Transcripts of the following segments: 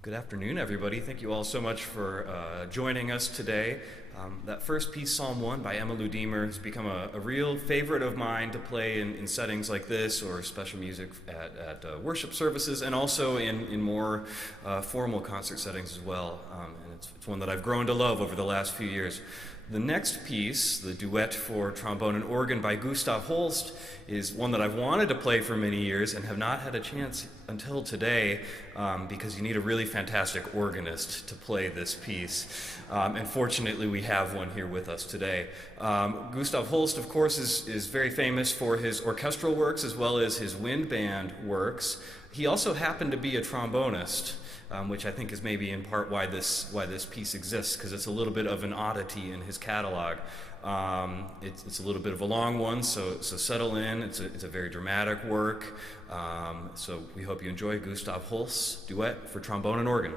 Good afternoon, everybody. Thank you all so much for joining us today. That first piece, Psalm 1 by Emma Ludimer, has become a real favorite of mine to play in settings like this or special music at worship services and also in more formal concert settings as well. And it's one that I've grown to love over the last few years. The next piece, the duet for trombone and organ by Gustav Holst, is one that I've wanted to play for many years and have not had a chance until today because you need a really fantastic organist to play this piece. And fortunately, we have one here with us today. Gustav Holst, of course, is very famous for his orchestral works as well as his wind band works. He also happened to be a trombonist. Which I think is maybe in part why this piece exists, because it's a little bit of an oddity in his catalog. It's a little bit of a long one, so settle in. It's a very dramatic work. So we hope you enjoy Gustav Holst's duet for trombone and organ.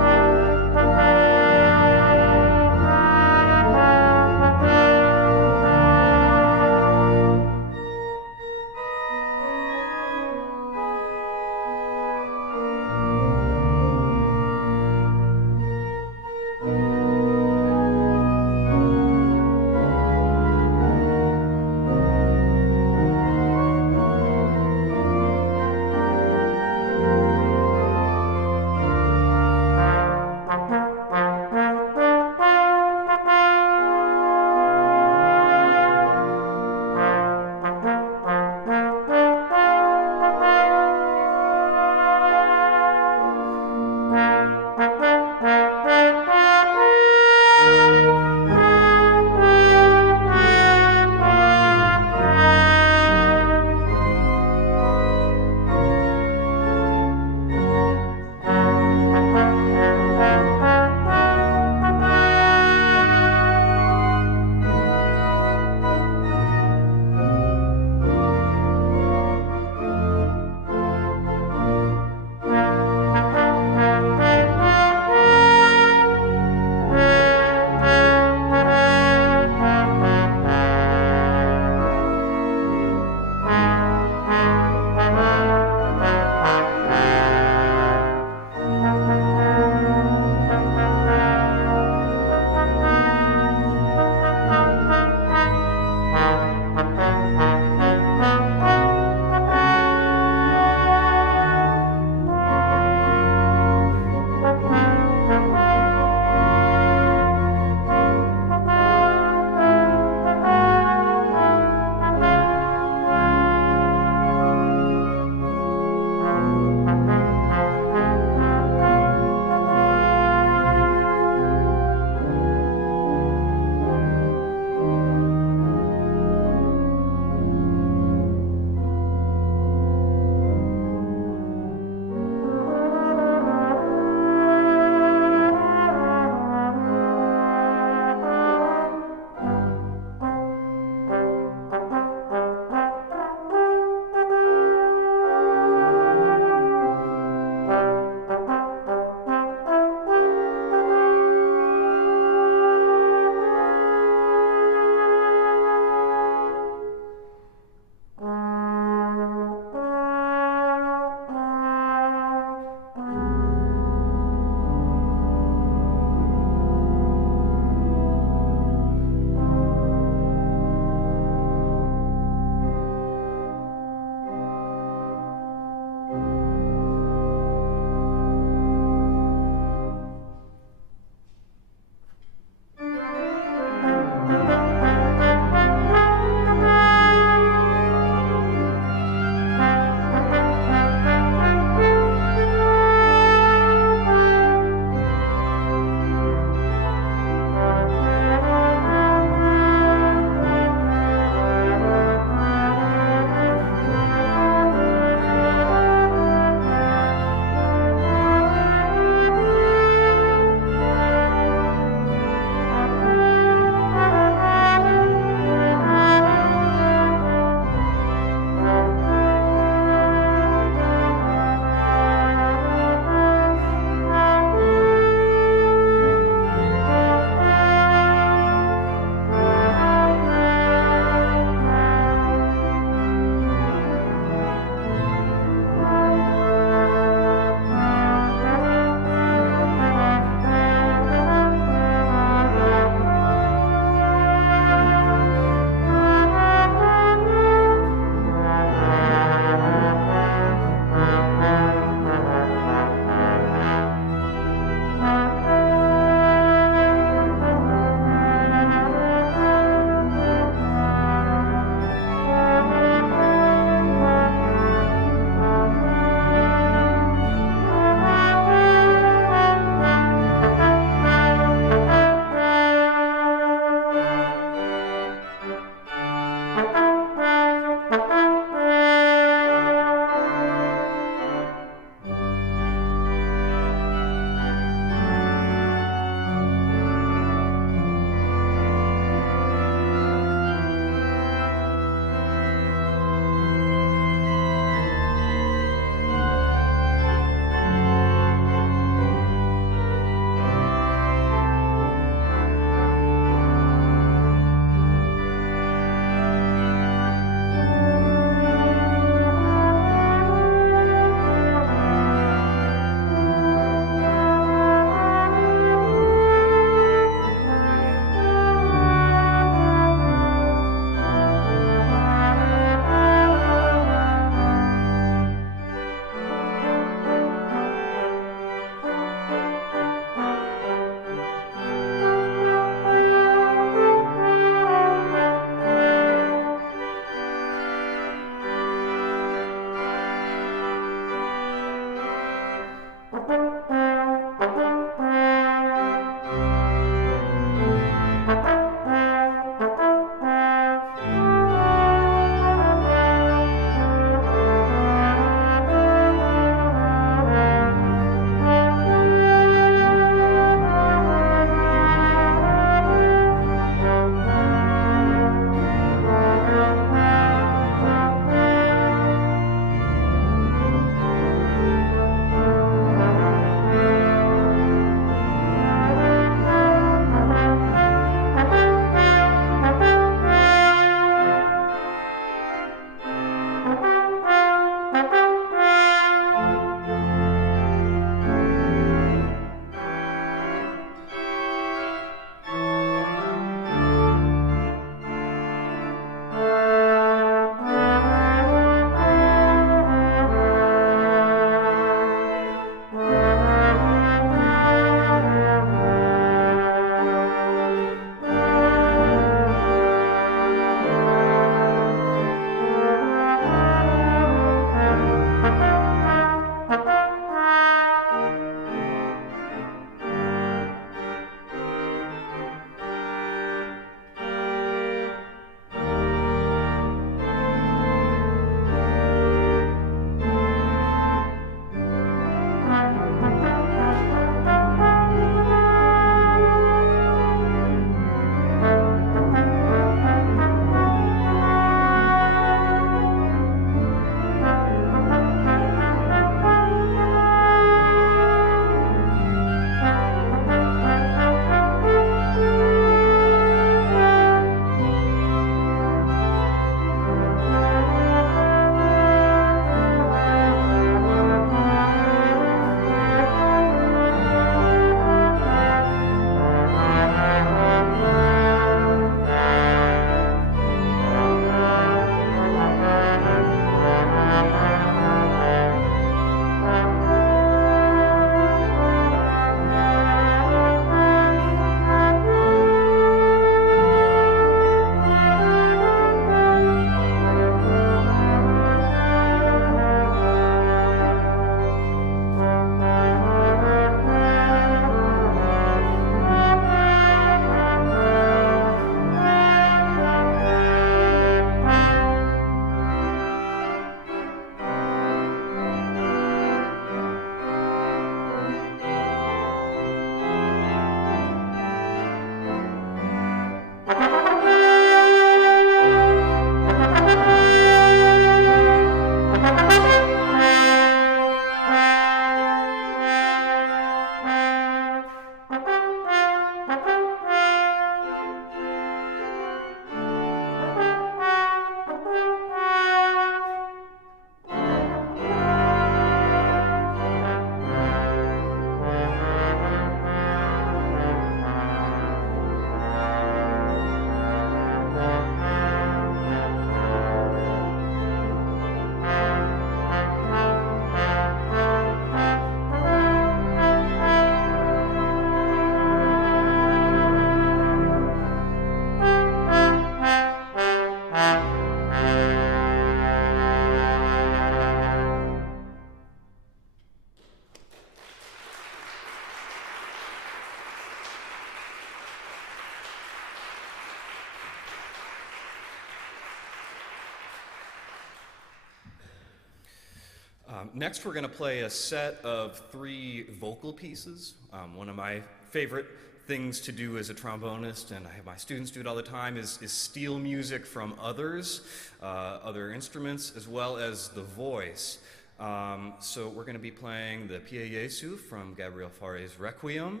Next, we're going to play a set of 3 vocal pieces. One of my favorite things to do as a trombonist, and I have my students do it all the time, is steal music from others, other instruments, as well as the voice. So we're going to be playing the Pie Jesu from Gabriel Fauré's Requiem,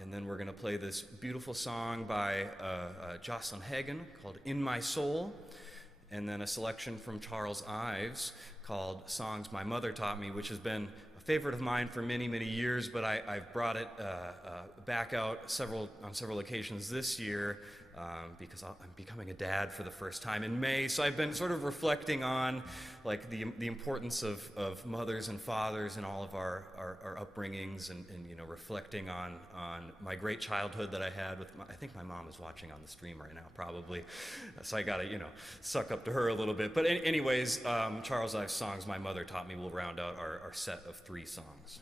and then we're going to play this beautiful song by Jocelyn Hagen called In My Soul, and then a selection from Charles Ives called Songs My Mother Taught Me, which has been a favorite of mine for many, many years, but I've brought it back out on several occasions this year because I'm becoming a dad for the first time in May. So I've been sort of reflecting on like the importance of mothers and fathers in all of our upbringings, and you know, reflecting on my great childhood that I had with I think my mom is watching on the stream right now probably, so I gotta, you know, suck up to her a little bit. But anyways, Charles Ives' Songs My Mother Taught Me will round out our set of 3 songs.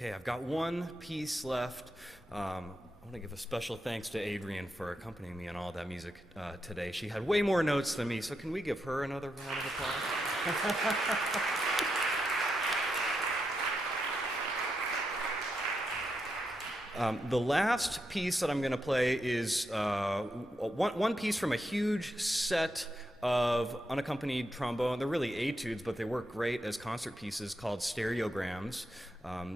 Okay, I've got one piece left. I want to give a special thanks to Adrian for accompanying me on all that music today. She had way more notes than me, so can we give her another round of applause? The last piece that I'm going to play is one piece from a huge set of unaccompanied trombone. They're really etudes, but they work great as concert pieces called stereograms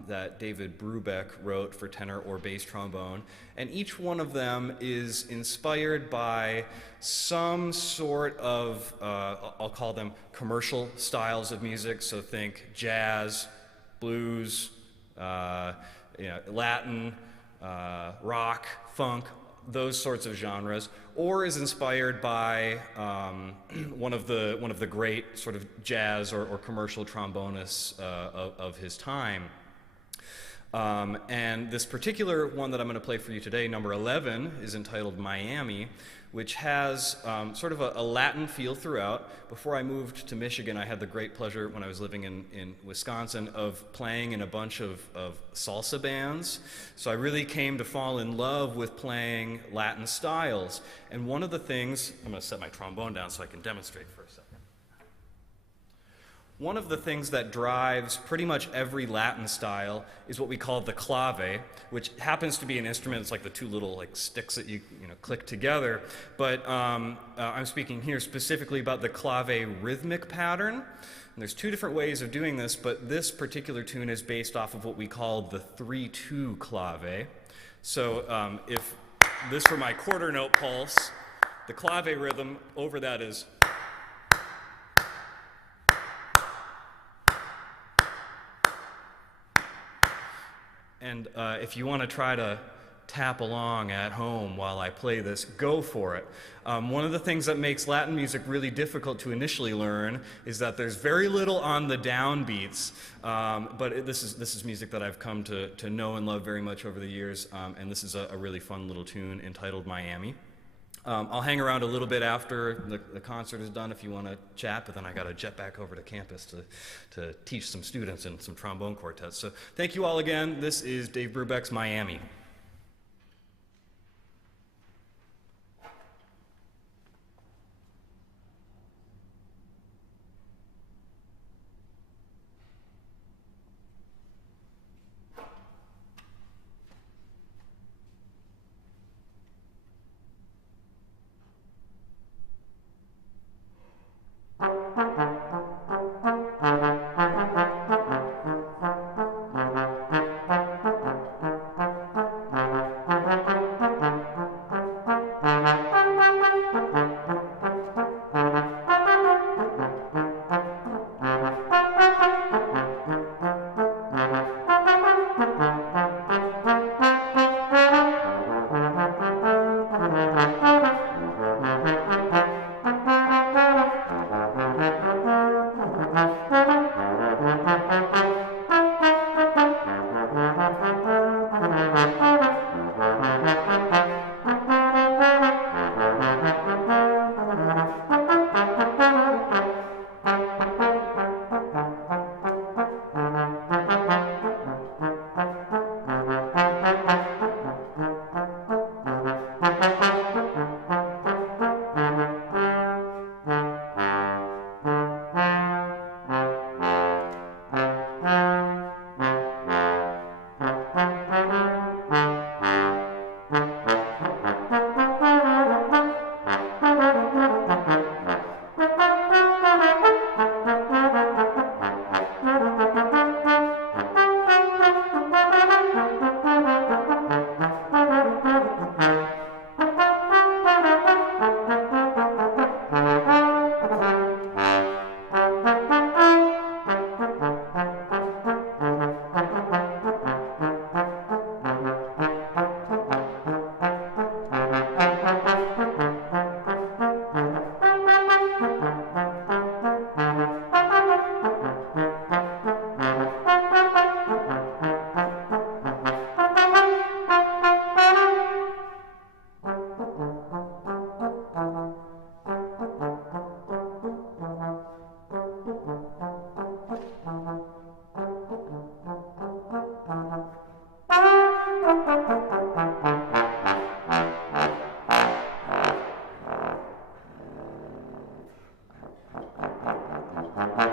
that David Brubeck wrote for tenor or bass trombone. And each one of them is inspired by some sort of, I'll call them commercial styles of music. So think jazz, blues, Latin, rock, funk, those sorts of genres, or is inspired by one of the great sort of jazz or commercial trombonists of his time. And this particular one that I'm going to play for you today, number 11, is entitled Miami, which has sort of a Latin feel throughout. Before I moved to Michigan, I had the great pleasure, when I was living in Wisconsin, of playing in a bunch of salsa bands. So I really came to fall in love with playing Latin styles. And one of the things, I'm going to set my trombone down so I can demonstrate for a second. One of the things that drives pretty much every Latin style is what we call the clave, which happens to be an instrument. It's like the two little sticks that you click together. But I'm speaking here specifically about the clave rhythmic pattern. And there's two different ways of doing this, but this particular tune is based off of what we call the 3-2 clave. So if this were my quarter note pulse, the clave rhythm over that is. And if you want to try to tap along at home while I play this, go for it. One of the things that makes Latin music really difficult to initially learn is that there's very little on the downbeats, but this is music that I've come to know and love very much over the years, and this is a really fun little tune entitled Miami. I'll hang around a little bit after the concert is done if you want to chat, but then I got to jet back over to campus to teach some students and some trombone quartets. So thank you all again. This is Dave Brubeck's Miami.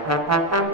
Thank you.